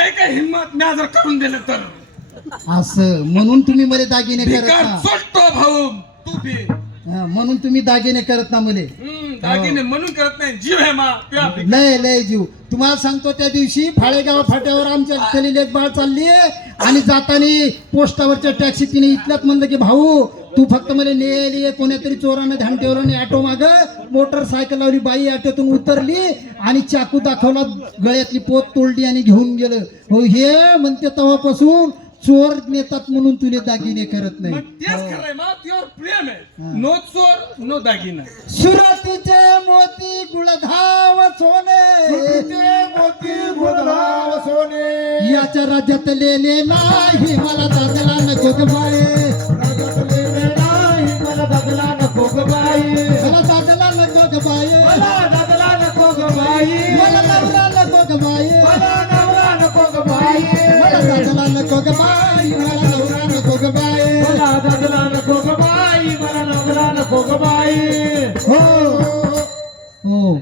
आहे का हिंमत मी जर करून दिलं तर. असं. म्हणून तुम्ही मला दागिने करत भिकार ना. सोडतो भाऊ. तू बी हा, म्हणून तुम्ही दागिने करत ना मले. हम्म, दागिने म्हणून करत नाही. जीव आहे मा. लय लय जीव. तुम्हाला सांगतो त्या दिवशी फाळेगाव फाट्यावर आमच्या खाली एक बाळ चालली आणि जाताना पोस्टावरच्या टॅक्सी तिने इथल्याच म्हणलं की भाऊ तू फक्त मला नेली कोण्यातरी चोरानं ध्यान ठेवलं आणि ऑटो माग मोटरसायकल लावली बाई ऑटोतून उतरली आणि चाकू दाखवला गळ्यातली पोत तोडली आणि घेऊन गेलं. हो हे म्हणते तेव्हापासून चोर नेतात म्हणून तुले दागिने करत नाही. मग तेच खरंय मा तुझ्यावर प्रेम आहे. नो चोर नो दागिना. सुरतीचे मोती गुळधाव सोने. मोती गोदराव सोने. याच्या राज्यात लेले नाही मला दादला नको ग दादला नको ग बाई मला नवरा नको ग बाई नको ग बाई मला नवरा नको ग बाई हो हो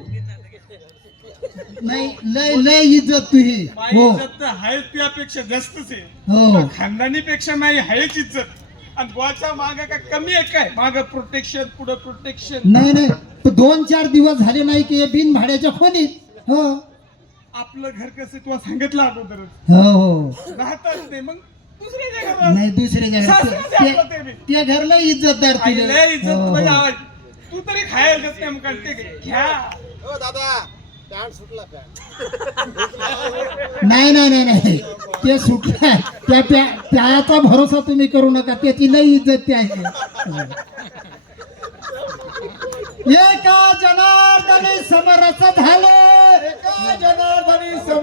नाही लय लय इज्जत तुही माझी हो इज्जत तर आहेच त्यापेक्षा जास्तच आहे खानदानी पेक्षा नाही हायच इज्जत आणि बुवाच्या माग काय कमी आहे काय माग प्रोटेक्शन पुढं प्रोटेक्शन नाही नाही दोन चार दिवस झाले नाही की हे बिन भाड्याच्या खोलीत हो. आपलं घर कसं तुला सांगितलं अगोदरच. हो हो. राहतच नाही. मग दुसऱ्या नाही सासऱ्याचं जगात आपलं ते बी. त्या घरला इज्जतदार आई तुझे. लय इज्जत हो, हो. आवाज तू तरी खायला देत नाही मग ते घ्या. नाही नाही नाही नाही. ते सुटलं. त्या त्या त्याचा भरोसा तुम्ही करू नका. त्याची लई इज्जत ते आहे. एका जनार्दनी समरस झाले.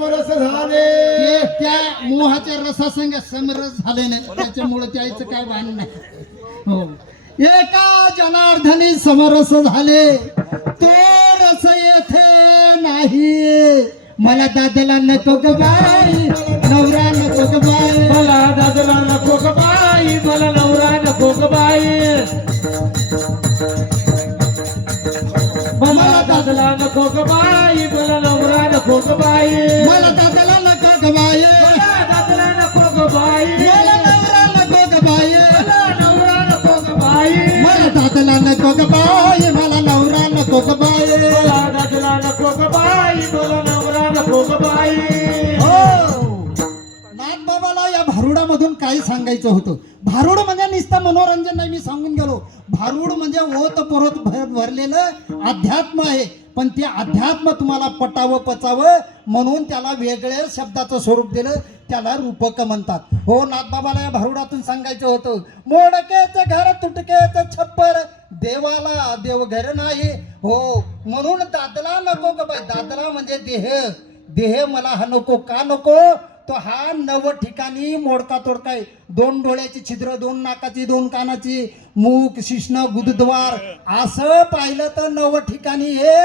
समरस झाले. ते त्या मोहाच्या रसासंग समरस झाले नाही. त्याच्यामुळे त्याचं काय भान नाही. हो. एका जनार्दनी समरस झाले. तो रस येथे नाही. मला दादाला नको ग बाई. नवरा नको ग बाई. मला दादला नको ग बाई. मला नवरा नको ग बाई. मला दादला नको ग बाई. नको ग बाई मला दादाला नको ग बाई मला दादला नको ग बाई मला नवरा नको ग बाई मला नवरा नको ग बाई मला दादाला नको ग बाई मला नवरा नको ग बाई मला दादला नको ग बाई मला नवरा नको ग बाई हो या भारुडामधून काही सांगायचं होतं. भारुड म्हणजे नुसतं मनोरंजन नाही मी सांगून गेलो. भारुड म्हणजे ओत परत भर भरलेलं अध्यात्म आहे. पण ते अध्यात्म तुम्हाला पटावं पचावं म्हणून त्याला वेगळ्या शब्दाचं स्वरूप दिलं त्याला रूपक म्हणतात. हो नाथबाबाला या भारुडातून सांगायचं होतं मोडकेच घर तुटकेच छप्पर देवाला देव घर नाही. हो म्हणून दादला नको ग बाई दादला म्हणजे देह. देह मला हा नको का नको? तो हा नव ठिकाणी मोडका तोडका आहे दोन डोळ्याची छिद्र दोन नाकाची दोन कानाची मूक शिष्ण गुदद्वार. असं पाहिलं तर नव ठिकाणी हे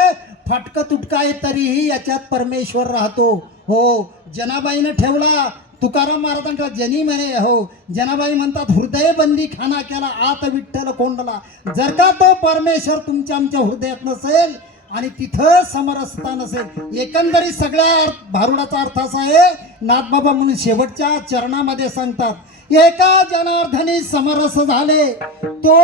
फाटक तुटका आहे तरीही याच्यात परमेश्वर राहतो. हो जनाबाईनं ठेवला. तुकाराम महाराजांचा जनी म्हणे हो. जनाबाई म्हणतात हृदय बंदी खाना केला आत विठ्ठल कोंडला. जर का तो परमेश्वर तुमच्या आमच्या हृदयात नसेल आणि तिथं समरसता नसेल एकंदरीत सगळ्या अर्थ- भारुडाचा अर्थ असा आहे नाथबाबा म्हणून शेवटच्या चरणामध्ये सांगतात एका जनार्धनी समरस झाले. तो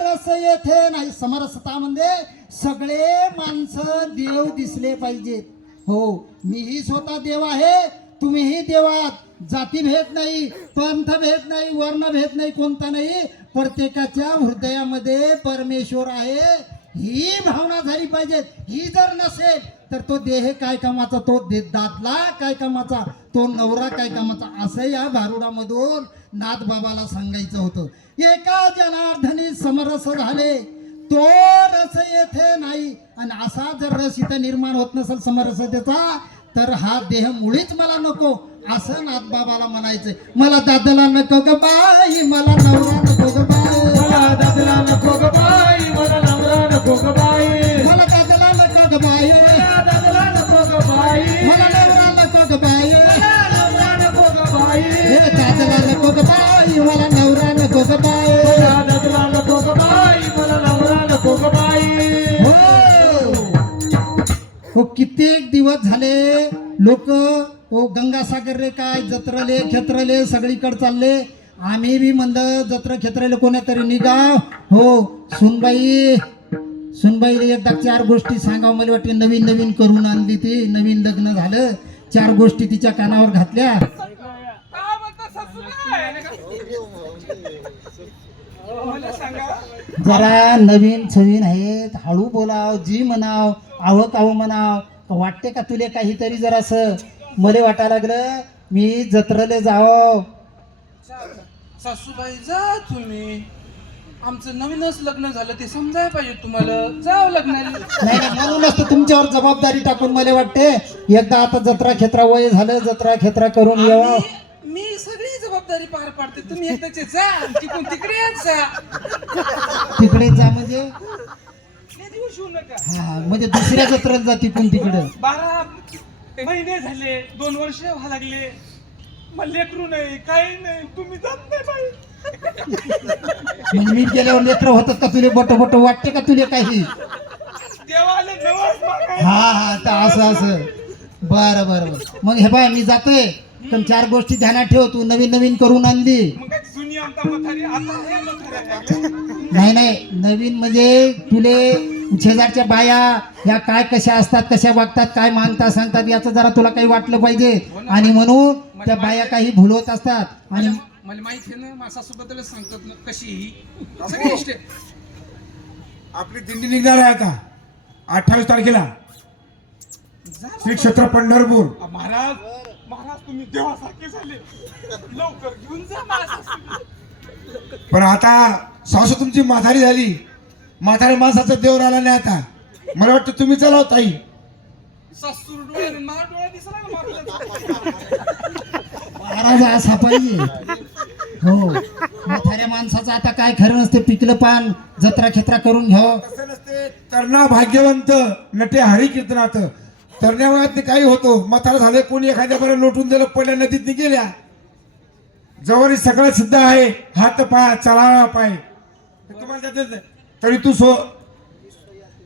रस येथे नाही. समरसता म्हणजे सगळे माणसं देव दिसले पाहिजेत. हो मीही स्वतः देव आहे तुम्हीही देवात जाती भेद नाही पंथ भेद नाही वर्ण भेद नाही कोणता नाही. प्रत्येकाच्या हृदयामध्ये परमेश्वर आहे. ही भावना झाली पाहिजे. ही जर नसेल तर तो देह काय कामाचा? तो दे दादला काय कामाचा? तो नवरा काय कामाचा? असं या भारुडामधून नाथ बाबाला सांगायचं होतं. एका जनार्दनी समरस झाले. तो रस येथे नाही. आणि असा जर रस इथं निर्माण होत नसेल समरसतेचा तर हा देह मुळीच मला नको. असं नाथ बाबाला म्हणायचंय. मला दादला नको ग बाई मला नवरा नको ग बाई. मला दादला नको ग बाई. मला दादाला दादला मला नवरा नवरा हे दादाला मला नवरा दादला मला नवरा हो। हो कित्येक दिवस झाले लोक हो गंगासागर रे काय जत्रले खेत्रले सगळीकडे चालले. आम्ही बी म्हणलं जत्र खेत्रले कोणातरी निघाव हो सुनबाई सुनबाईले एकदा चार गोष्टी सांगाव मला वाटते. नवीन नवीन करून आणली ती. नवीन लग्न झालं. चार गोष्टी तिच्या कानावर घातल्या. जरा नवीन छवीन आहेत. हळू बोलाव जी म्हणाव आव काव म्हणाव. वाटते का तुले काहीतरी जरासं? मले वाटा लागलं मी जत्रले जाव. सासूबाई जा तुम्ही. आमचं नवीनच लग्न झालं ते समजायला पाहिजे तुम्हाला. जाव लग्नाला. नाही नाही, म्हणूनच तर तुमच्यावर जबाबदारी टाकून मला वाटते एकदा आता जत्रा खेत्रा वय झालं जत्रा खेत्रा करून यावं. आम्ही- मी सगळी जबाबदारी पार पाडते. तुम्ही एकदाचे जा तिकडून तिकडेच जा. तिकडे जा म्हणजे? लय दिवस येऊ नका. हा म्हणजे दुसऱ्या जत्रेला जा तिकडून तिकडं. बारा महिने झाले दोन वर्ष व्हा लागले. मला लेकरू नाही काही नाही तुम्ही जात नाही बाई म्हणजे मी गेल्यावर लेकर होतात का तुले? बट बट वाटते का तुले काही? हा हा तर असं असं. बरं बरं बरं. मग हे बाय मी जातोय. पण चार गोष्टी ध्यानात ठेव तू नवीन नवीन करून आणली. हे नाही नाही. नवीन म्हणजे तुले शेजारच्या बाया या काय कशा असतात कशा वागतात काय मागतात सांगतात याचं जरा तुला काही वाटलं पाहिजे. आणि म्हणून त्या बाया काही भुलवत असतात. आणि मला माहिती आहे ना माझ्या सासूबद्दलच सांगतात ना कशी ही? सगळी इष्ट आपली दिंडी निघणार आहे आता. अठ्ठावीस तारखेला. श्री क्षेत्र पंढरपूर. महाराज महाराज तुम्ही देवासारखे झाले. लवकर घेऊन जा. पण आता सासू तुमची म्हातारी झाली. म्हातारी माणसाचा देव राहिला नाही आता. मला वाटतं तुम्ही चला हो ताई. सासूर डोळे मला डोळा दिसला मागला महाराज असा पाहिजे हो. म्हाताऱ्या माणसाचं आता काय खरं नसते पिकलं पान जत्रा खेत्रा करून घ्यावं. तसं नसते. तरणा भाग्यवंत नटे हरी कीर्तनात तरण्या वयात काही होतो. म्हातारा झाले कोणी एखाद्या बरं लोटून दिलं पडल्या नदीत गेल्या जवळ सगळं सिद्ध आहे. हात पाय चला पाय. तुम्हाला नाही. तरी तू सो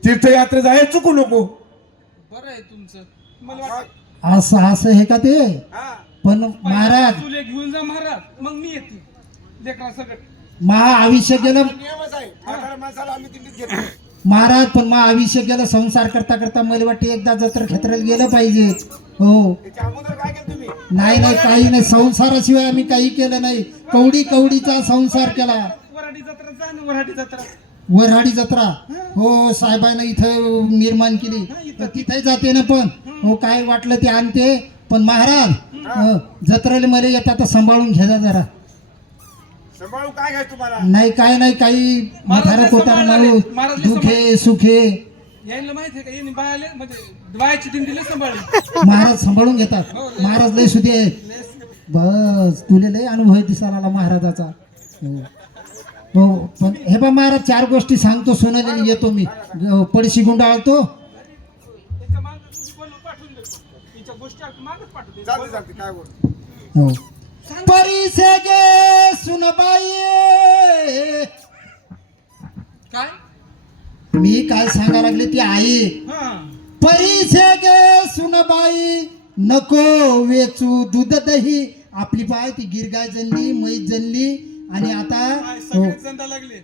तीर्थयात्रेत आहे चुकू नको. बरं आहे तुमचं. मला वाटतं असं असं हे का ते? हा. पण महाराज तुले घेऊन जा महाराज. मग मी येते. लेकरा सगळं महा आयुष्य गेलं. नियमच आहे. म्हाताऱ्या माणसाला आम्ही दिंडीत घेतो. महाराज पण मग आयुष्य गेलं संसार करता करता मला वाटते एकदा जत्र क्षेत्राला गेलं पाहिजे. हो. केलं नाही नाही काही नाही. संसाराशिवाय आम्ही काही केलं नाही. कवडी कवडीचा संसार केला. वऱ्हाडी जत्रा हो? साहेबांना इथं निर्माण केली. तर तिथे जाते ना पण. हो. काय वाटलं ते आणते. पण महाराज हो, जत्रेला मला येतात तर सांभाळून घ्या जरा. सांभाळू काय काय तुम्हाला? नाही काय नाही काही म्हातारा कोतारा सांभाळणार माणूस. महाराज दुखे सुखे यायला माहीत आहे का? यांनी बायाले म्हणजे बायाची दिंडीला सांभाळली. महाराज सांभाळून घेतात. महाराज लय सुधी आहे बस तुले लय अनुभव आहे दिसायला आला महाराजाचा. हो. हो पण हे बा महाराज चार गोष्टी सांगतो सोनाली येतो मी. अ, पडशी गुंडाळतो त्याच्या मागं तुम्ही बोलून पाठवून देतो. तिच्या गोष्टी आपण मागच पाठवतो चालते चालते काय बोल हो. परिसे गे सुनबाई काय? मी काय सांगायला लागले ती आई? परिसे गे सुनबाई नको वेचू दूध दही. आपली पाय ती गिरगाय जनली म्हैस जनली आणि आता काय हो, सगळे चंदा लागले.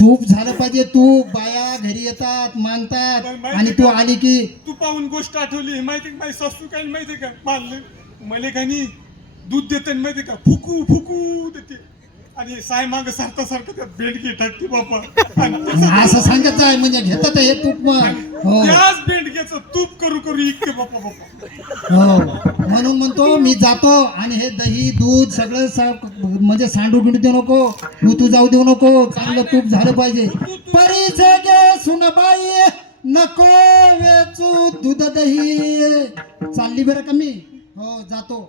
तूप झालं पाहिजे तूप बाया घरी येतात मागतात आणि तू आली की तू पाहून गोष्ट आठवली. माहिती माझी सासू काय माहिती का? मानलं. मले काही दूध देते माहिती का? फुकू फुकू देते. आणि साय माग सारखं सारखं त्यात बेंडकी टाकते बापा. आणि असं सांगत आहे म्हणजे घेतात हे तूप मग. हो. त्याच बेंडक्याचं तूप करू करू इतके बापा बापा. हो. म्हणून म्हणतो मी जातो आणि हे दही दूध सगळं सा- म्हणजे सांडू बिंडू देऊ नको तू तू जाऊ देऊ नको चांगलं तूप झालं पाहिजे. परिचय गे सुनबाई नको वेचू दूध दही. चालली बरं का मी? हो जातो.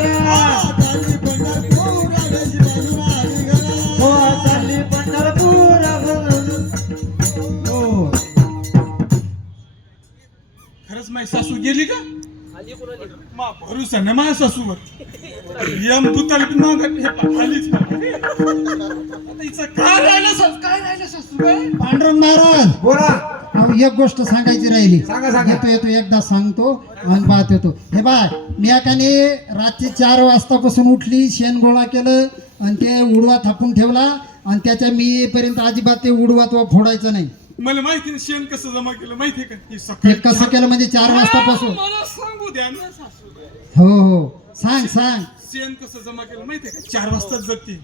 भरोसा माझ्या सासूवर. यम काय राहिलं सासू? काय राहिलं पांडुरंग महाराज बोला. अहो, एक गोष्ट सांगायची राहिली. सांगा, सांगा. येतो येतो एकदा सांगतो आणि पाहत येतो. हे बाय मी याकाने रात्री चार वाजतापासून उठली शेण गोळा केलं आणि ते उडवा थापून ठेवला आणि त्याच्या मी येईपर्यंत अजिबात ते उडवा तो फोडायचं नाही. मला माहिती शेण कसं जमा केलं माहितीये का? हे सकाळी कसं केलं म्हणजे चार वाजतापासून? मला सांगू द्या ना सासूबाई. हो हो. सांग सांग. शेण कसं जमा केलं माहितीये का? चार वाजताच जाते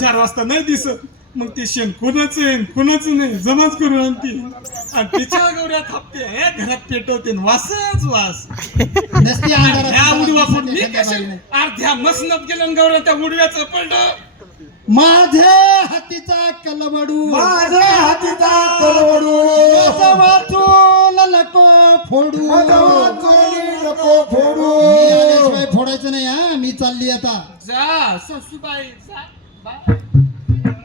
चार वाजता नाही दिसत. मग ते शेण कोणाचं आहे कोणाचं नाही? जमाच करून आणते. आणि तिच्या गौऱ्या थापते हे घरात पेटवते आणि वासच वास. नसती अंधारात ह्या उडवा कशी. अर्ध्या मसनत गेलं आणि गौऱ्या त्या उडव्याचं पडलं? माझे हातीचा कलबडू माझ्या हातीचा कलवडू माझं वाचून नको फोडू. माझं नको फोडू. मी आल्याशिवाय फोडायचं नाही हा. मी चालली आता. जा सासूबाई जा.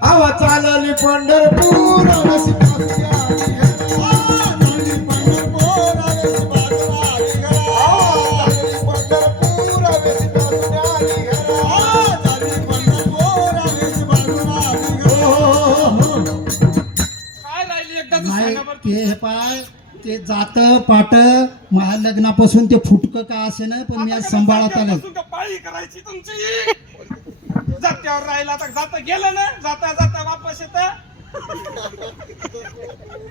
आवा चालली पंढरपूर. ते हे पाय ते जात पाट माझ्या लग्नापासून ते फुटक का असे ना पण मी आज सांभाळत आलं पाळी करायची तुमची. जात्यावर राहिला तर जाता गेलं ना जाता जाता वापस येत.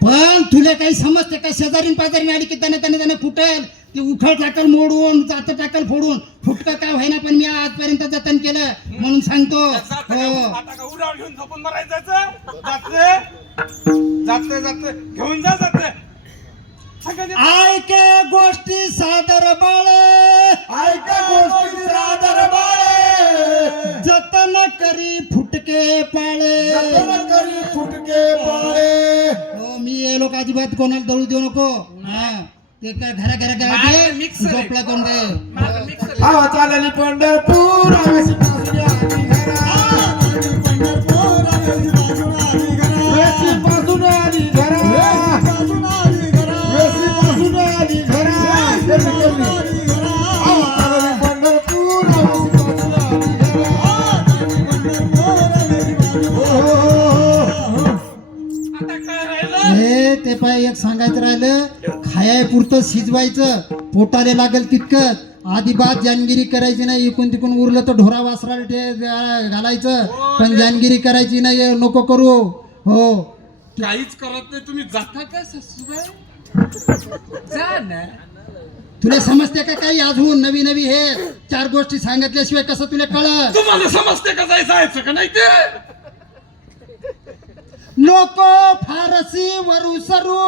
पण तुला काही समजते का? शेजारीन पाजारीन आली की त्याने त्याने त्याने फुटेल. ते उखळ टाकल मोडून जात टाकल फोडून. फुटकं काय व्हायना पण मी आजपर्यंत जतन केलं. म्हणून सांगतो. हो. आता का उडावर घेऊन झोपून मरायचं? जाते जाते जाते घेऊन जा जाते. ऐके गोष्टी सादर बाळे. ऐका गोष्टीचा दरबारे जतन करी फुटके पाळे. जतन करी फुटके पाळे. हो मी हे लोक अजिबात कोणाला दळू देऊ नको. हा ते काय घरा घरा mixer आहे. झोपला कोण मिक्सर आवा चालली पंढरपूर पंढरपूर एक सांगायचं राहिलं खायाय पुरतं शिजवायचं पोटाले लागेल तितकंच आधी बात जानगिरी करायची नाही इकून तिकून उरलं तर ढोरा वासराला घालायचं. पण जानगिरी करायची नाही नको करू. हो. काहीच करत नाही तुम्ही जाता का सासूबाई? जा ना. तुला समजते का काही अजून नवी नवी हे? चार गोष्टी सांगितल्याशिवाय कसं तुला कळत? तुम्हाला समजते का जायचं जायचं का नाही ते? नको फारसी वरू सरू।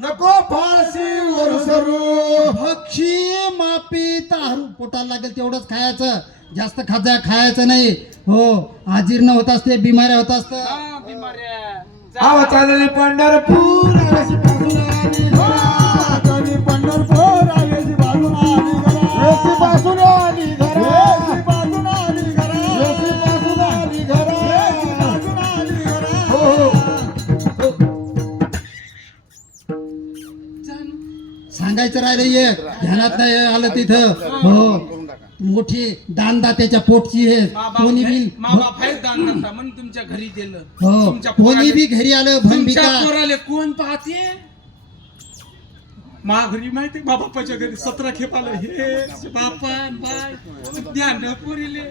नको फारसी वरसरू भक्षी मापी तारू पोटाला लागेल तेवढंच खायचं. जास्त खाजा खायचं नाही. हो आजीर्ण होत असते बिमाऱ्या होत असतं हा, चालली पंढरपूर. चालली पंढरपूर. पासून सांगायचं राहिलं एक ध्यानात नाही आलं तिथं. हो. मोठी दानदात्याच्या पोटची हे. कोणी बी तुमच्या घरी दिलं हो. कोणी बी घरी आलं भंबिका. कोण पाहते? मा घरी माहिती मा बापाच्या घरी सतरा खेप आलं. हे बापा बाय. ध्यान पोरीले.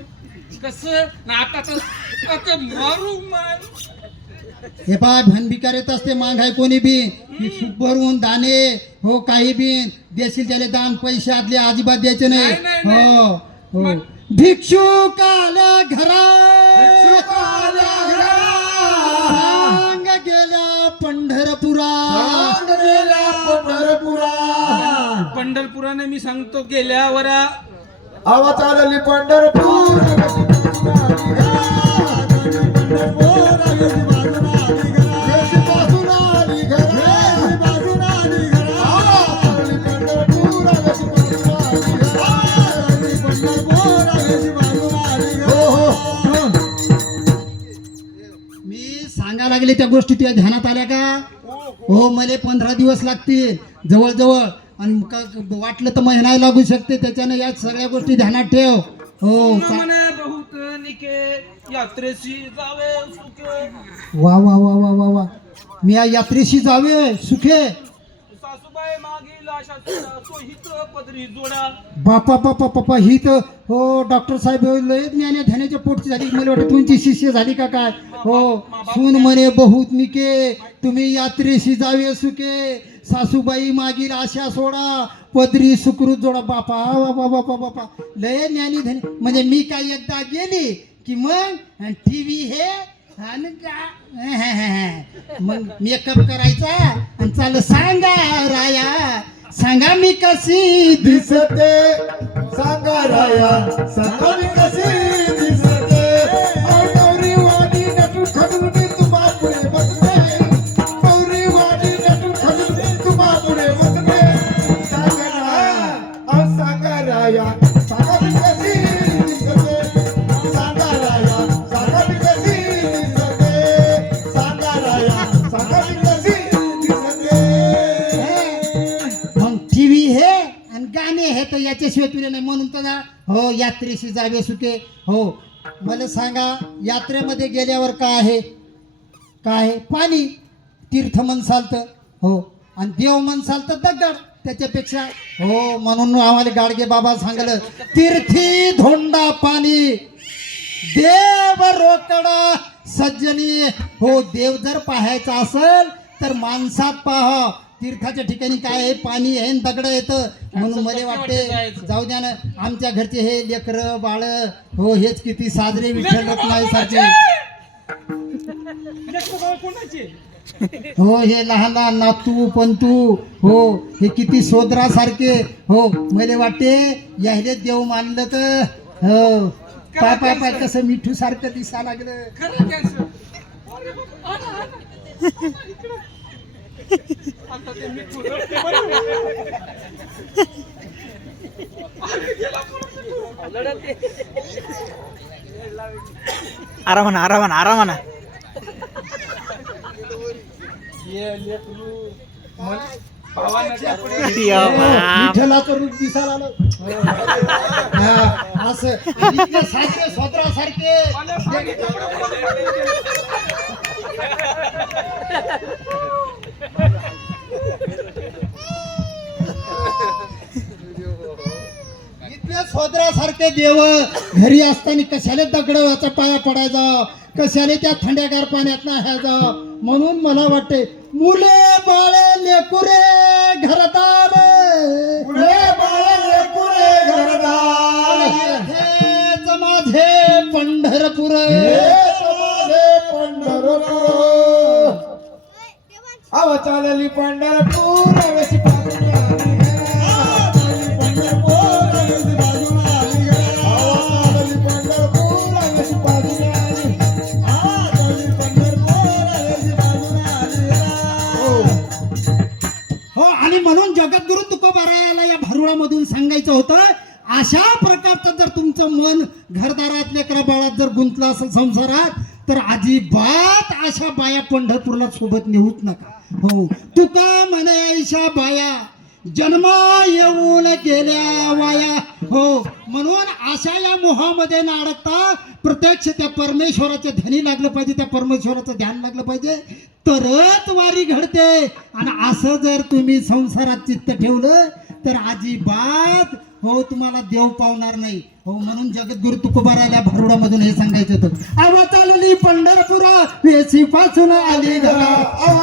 कस? आता तर मारू माय हे पाय भनभिकार येत असते मागाय कोणी बी. ही सूप भरून दाणे हो काही बी देशील त्याले दान पैसे आदले अजिबात द्यायचे नाही. नाही, नाही, नाही. हो हो. भिक्षुक आल्या घरा. सांग गेल्या पंढरपुरा. गेला पंढरपुरा. पंढरपुराने मी सांगतो गेल्यावर आवा चालली पंढरपूर. पंढरपूर सांगा लागले त्या गोष्टी तुझ्या ध्यानात आल्या का? हो मला पंधरा दिवस लागतील जवळजवळ. आणि वाटलं तर महिना लागू शकते त्याच्यानं या सगळ्या गोष्टी ध्यानात ठेव. हो वा वा वा वा वा वा. मी या यात्रेशी जावे सुखे. सासूबाई मागील बापा बापा बापा ही तर हो डॉक्टर साहेब लय ज्ञान ध्यानाच्या पोटची झाली. मला वाटतं तुमची शिष्य झाली का काय? हो. सून म्हणे बहुत निके तुम्ही यात्रेशी जावे सुके सासूबाई मागील आशा सोडा. पदरी सुकृत जोडा. बापा बापा बापा बापा. लय ज्ञानी धनी म्हणजे मी काय एकदा गेली की मग टीव्ही हे आणि का मग मेकअप करायचा आणि चाल सांगा राया. सांगा मी कशी दिसते? सांगा राया सांगा मी कशी दिसते? हे तुला नाही. म्हणून तर ना, हो यात्रेशी जावे सुके हो. मला सांगा यात्रेमध्ये गेल्यावर काय आहे? काय आहे? पाणी. तीर्थ म्हणसाल तर हो. आणि देव म्हणसाल तर दगड. त्याच्यापेक्षा हो म्हणून आम्हाला गाडगे बाबा सांगलं तीर्थी धोंडा पाणी. देव रोकडा सज्जनी. हो देव जर पाहायचा असेल तर माणसात पाहा तीर्थाच्या ठिकाणी काय आहे? पाणी आहे दगड येतं म्हणून मला वाटते जाऊ द्या ना आमच्या घरचे हे लेकर बाळ हो हेच किती साजरे विठ्ठल रत्नाई सारखे हो हे लहान लहान नातू पंतू हो हे किती सोदरासारखे. हो मला वाटते याहिले देव मानलं तर हो. पाय पाय पाय कसं मिठू सारखं दिसा लागलं आरामानं आरामानं आरामानं. ये लेकरू. मन- भावांच्या पुढे या बाप. विठ्ठलाचं रूप दिसायला आलं हा, असं इतके सारखे मला सोदरासारखे देव घरी असताना कशाले दगडाचा पाया पडायचा? कशाले त्या थंड्यागार पाण्यात न्हायचा? म्हणून मला वाटते मुले बाळे लेकुरे घरदार. बाळ लेकुरे घरदार. माझे पंढरपूर. पंढरपूर. आव चालली पंढरपूर. तुकोबारायाला या भारुळामधून सांगायचं होतं अशा प्रकारचं जर तुमचं मन घरदारात लेकरा बाळात जर गुंतलं असेल संसारात तर अजिबात अशा बाया पंढरपूरला सोबत नेऊच नका. हो. तुका म्हणे ऐशा बाया जन्मा येऊन गेल्या वाया. हो. म्हणून अशा या मोहामध्ये न अडकता प्रत्यक्ष त्या परमेश्वराच्या ध्यानी लागलं पाहिजे त्या परमेश्वराचं ध्यान लागलं पाहिजे. तरच वारी घडते. आणि असं जर तुम्ही संसारात चित्त ठेवलं तर अजिबात हो तुम्हाला देव पावणार नाही. हो म्हणून जगद्गुरु तुकोबारायला भरुडामधून हे सांगायचं होतं. आवा चालली पंढरपुरा वेशी पासून आली घरा. आव